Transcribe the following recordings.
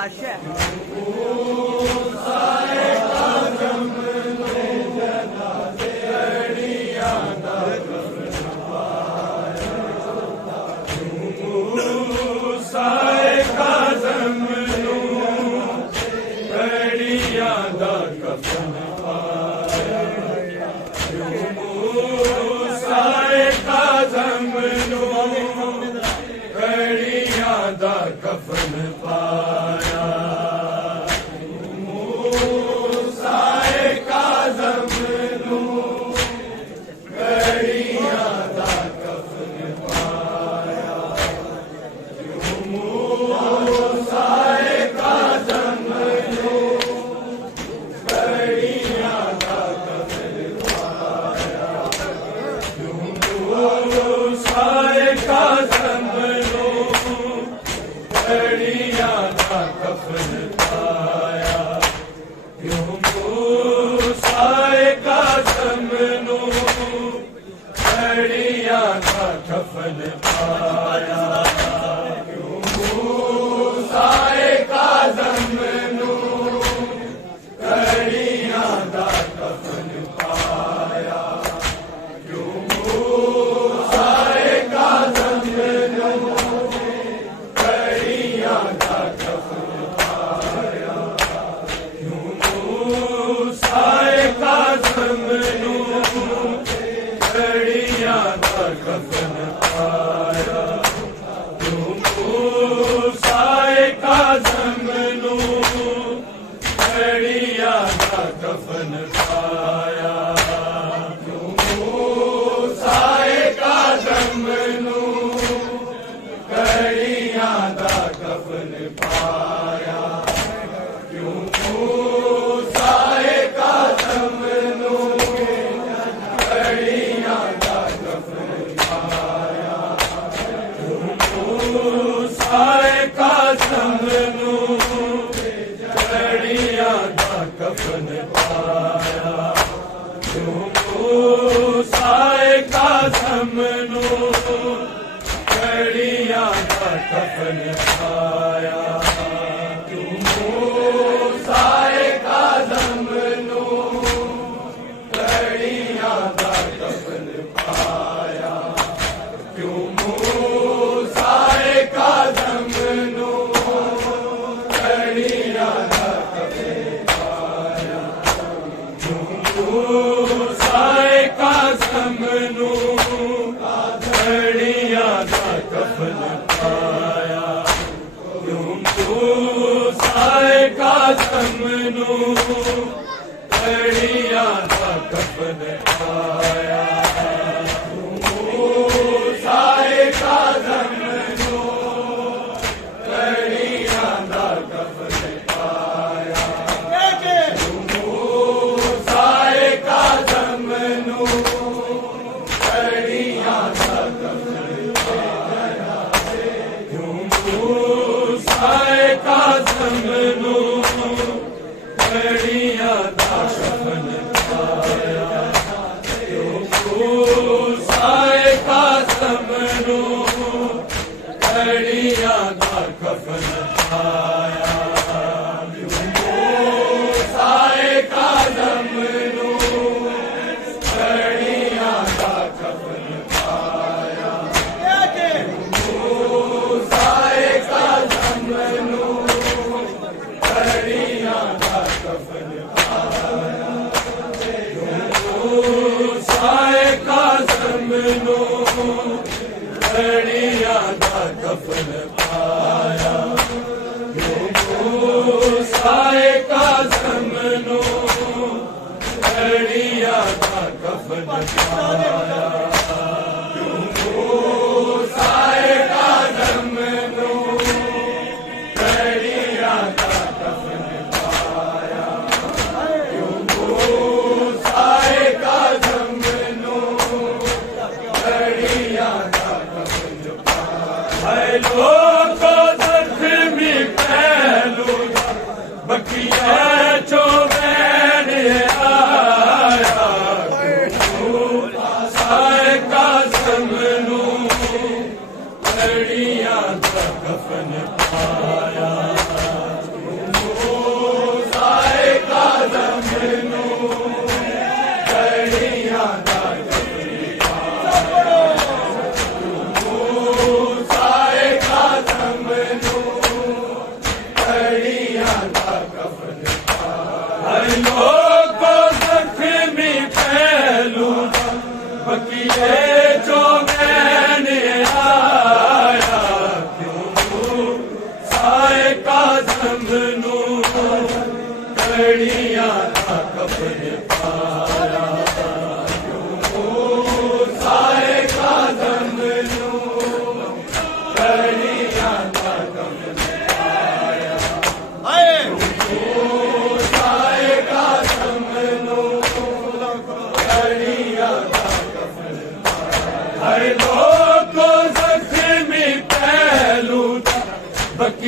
Rush है। कफन पाया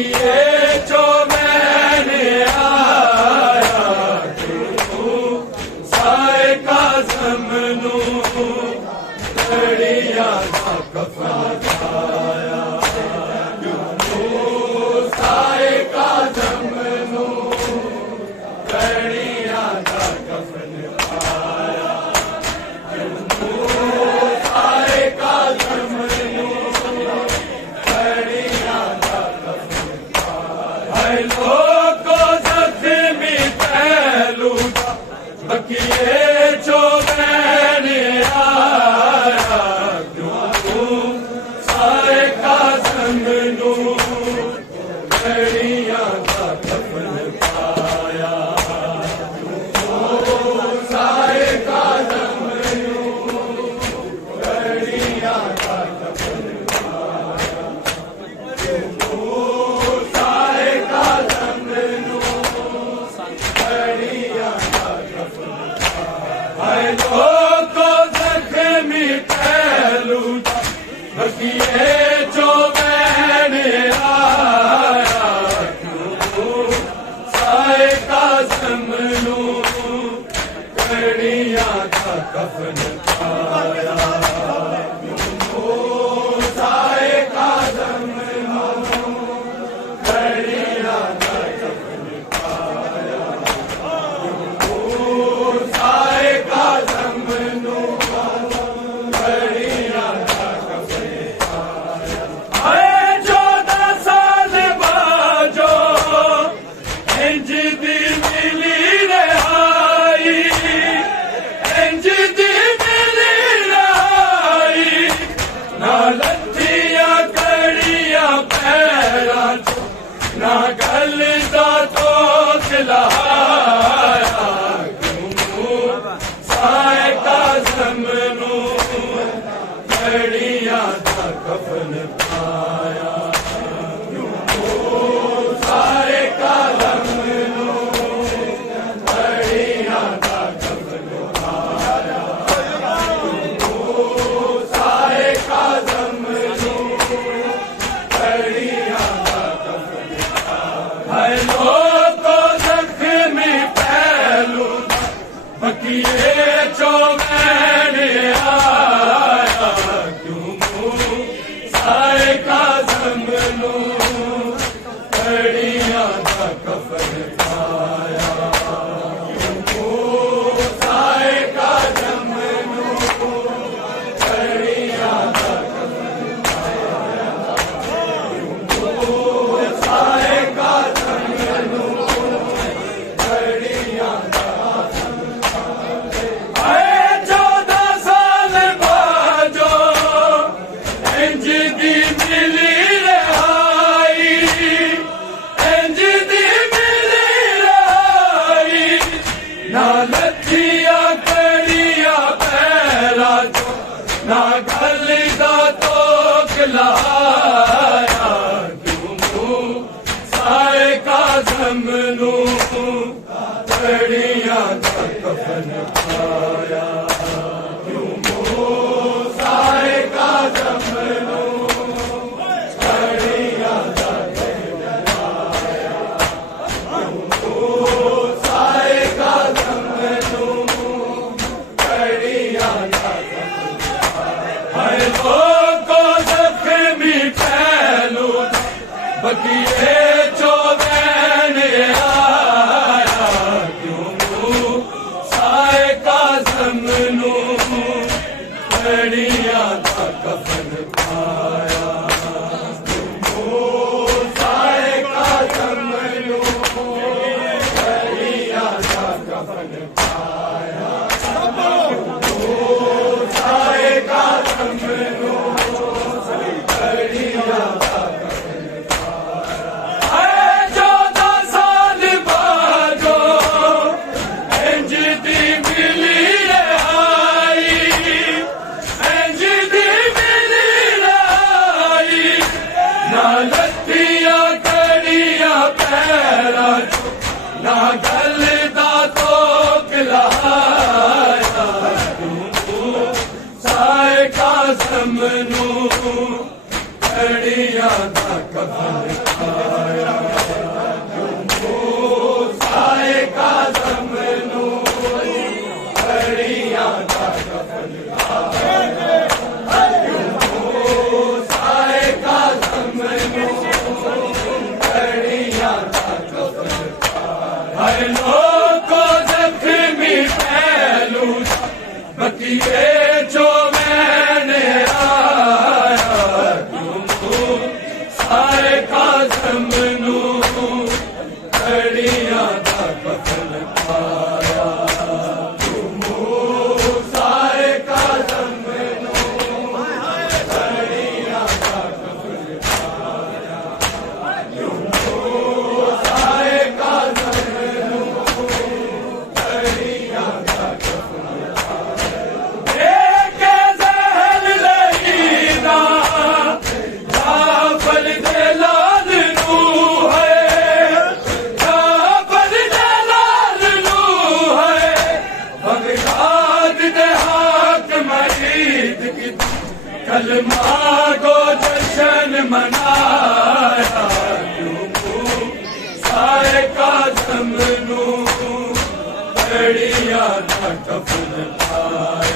बकिए जो मैंने आया साए का ज़मनू लड़िया का कफन पाया साए का ज़मनू लड़िया का कफन पाया साए का ज़मनू लड़िया का कफन पाया लोगों ज़ख्मी पहलू बकिए जो मैंने आया साए का ज़मनू लड़िया का कफन पाया साए का ज़मनू लड़िया का कफन पाया साए का ज़मनू लड़िया का कफन पाया लोगों ज़ख्मी पहलू बकिए जो मैंने आया साए का ज़मनू लड़िया का कफन पाया साए का ज़मनू लड़िया का कफन पाया साए का ज़मनू लड़िया का कफन पाया 14 साल बाजो इंज दी मिली रहाई इंज दी मिली रहाई ना लत्थियां कड़ियां पैरां च ना गल दा तो खिलाया साए का ज़मनू लड़िया का कफन पाया साए का ज़मनू लड़िया का कफन पाया साए का ज़मनू लड़िया का कफन पाया लोगों ज़ख्मी पहलू बकिए जो मैंने आया साए का ज़मनू लड़िया का कफन पाया साए का ज़मनू लड़िया का कफन पाया साए का ज़मनू लड़िया का 14 साल बाजो इंज दी मिली रहाई इंज दी मिली रहाई ना लत्थियां कड़ियां पैरां चो ना गल दा तो खिलाया साए का ज़मनू लड़िया का कफन पाया साए का ज़मनू लड़िया का कफन पाया साए का ज़मनू लड़िया का कफन पाया लोगों ज़ख्मी पहलू बकिए जो मैंने आया साए का ज़मनू लड़िया का कफन पाया साए का ज़मनू लड़िया का कफन पाया साए का ज़मनू लड़िया का कफन पाया 14 साल बाजो इंज दी मिली रहाई इंज दी मिली रहाई ना लत्थियां कड़ियां पैरां च ना गल दा तो खिलाया साए का ज़मनू लड़िया का कफन पाया आलम नू बड़िया दा कफन पाया